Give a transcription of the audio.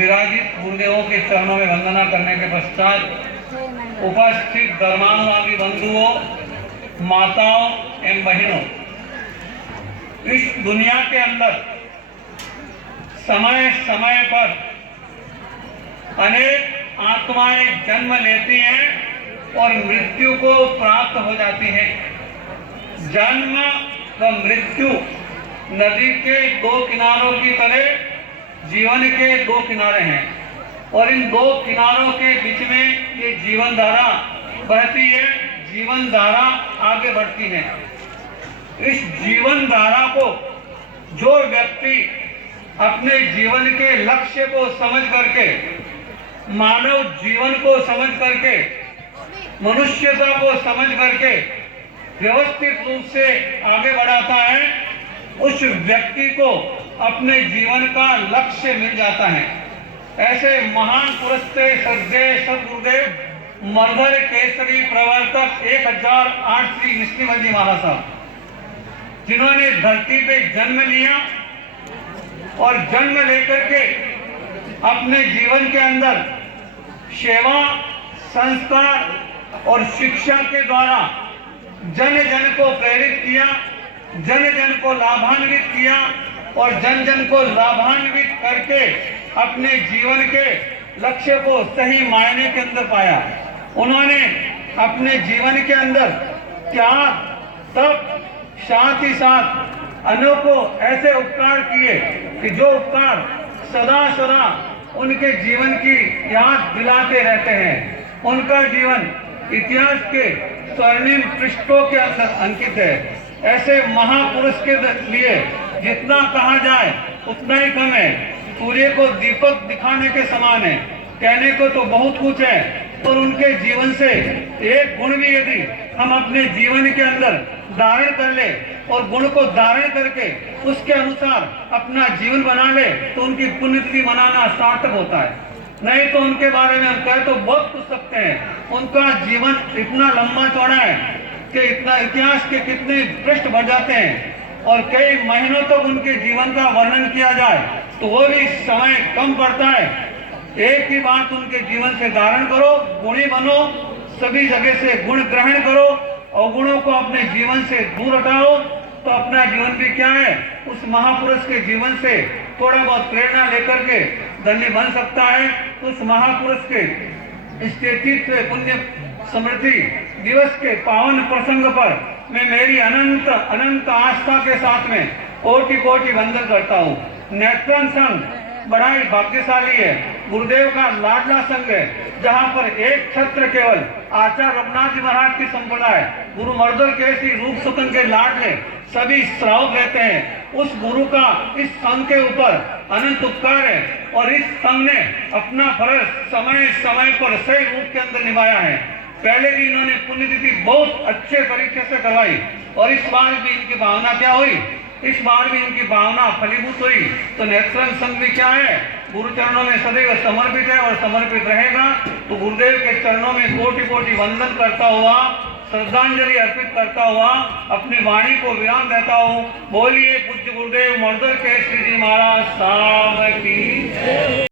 विराजित गुरुदेवों के चरणों में वंदना करने के पश्चात उपस्थित धर्मानुरागी बंधुओं, माताओं एवं बहनों, इस दुनिया के अंदर समय समय पर अनेक आत्माएं जन्म लेती हैं और मृत्यु को प्राप्त हो जाती हैं। जन्म व मृत्यु नदी के दो किनारों की तरह जीवन के दो किनारे हैं और इन दो किनारों के बीच में ये जीवन धारा बहती है, जीवन धारा आगे बढ़ती है। इस जीवन धारा को जो व्यक्ति अपने जीवन के लक्ष्य को समझ करके, मानव जीवन को समझ करके, मनुष्यता को समझ करके व्यवस्थित रूप से आगे बढ़ाता है, उस व्यक्ति को अपने जीवन का लक्ष्य मिल जाता है। ऐसे महान पुरुष थे श्रद्धेय सदगुरुदेव मर्धर केसरी प्रवर्तक 1008 श्री निष्ठिमल जी महाराज साहब, जिन्होंने धरती पे जन्म लिया और जन्म लेकर के अपने जीवन के अंदर सेवा, संस्कार और शिक्षा के द्वारा जन जन को प्रेरित किया, जन जन को लाभान्वित किया और जन जन को लाभान्वित करके अपने जीवन के लक्ष्य को सही मायने के अंदर पाया। उन्होंने अपने जीवन के अंदर त्याग, तप, साथ ही साथ अन्यों को ऐसे उपकार किए कि जो उपकार सदा सदा उनके जीवन की याद दिलाते रहते हैं। उनका जीवन इतिहास के स्वर्णिम पृष्ठों के अंदर अंकित है। ऐसे महापुरुष के लिए जितना कहा जाए उतना ही कम है। सूर्य को दीपक दिखाने के समान है, कहने को तो बहुत कुछ है, और उनके जीवन से एक गुण भी यदि हम अपने जीवन के अंदर धारण कर ले और गुण को धारण करके उसके अनुसार अपना जीवन बना ले तो उनकी पुण्यतिथि मनाना सार्थक होता है। नहीं तो उनके बारे में हम कहें तो बहुत पूछ सकते हैं। उनका जीवन इतना लंबा चौड़ा है कि इतना इतिहास के कितने पृष्ठ भर जाते हैं और कई महीनों तक उनके जीवन का वर्णन किया जाए तो वो भी समय कम पड़ता है। एक ही बात उनके जीवन से धारण करो, गुणी बनो, सभी जगह से गुण ग्रहण करो और गुणों को अपने जीवन से दूर हटाओ तो अपना जीवन भी क्या है, उस महापुरुष के जीवन से थोड़ा बहुत प्रेरणा लेकर के धन्य बन सकता है। उस महापुरुष के इस तीर्थ पुण्य स्मृति दिवस के पावन प्रसंग पर मैं मेरी अनंत अनंत आस्था के साथ में कोटि कोटि वंदन करता हूँ। नेत्रन संघ बड़ा ही भाग्यशाली है, गुरुदेव का लाडला संघ है, जहाँ पर एक छत्र केवल आचार्य रघुनाथ जी महाराज की संप्रदाय गुरु मर्दर केसरी रूप सुकन के लाडले सभी श्रावक रहते हैं। उस गुरु का इस संघ के ऊपर अनंत उपकार है और इस संघ ने अपना फर्ज समय समय पर सही रूप के अंदर निभाया है। पहले भी इन्होंने पुण्यतिथि बहुत अच्छे तरीके से करवाई और इस बार भी इनकी भावना क्या हुई, इस बार भी इनकी भावना फलीभूत हुई। तो नेत्रन संघ भी क्या है, गुरु चरणों में सदैव समर्पित है और समर्पित रहेगा। तो गुरुदेव के चरणों में कोटि कोटि वंदन करता हुआ, श्रद्धांजलि अर्पित करता हुआ अपनी वाणी को विराम देता हूँ। बोलिए पूज्य गुरुदेव मर्दर केसरी जी महाराज साहब की।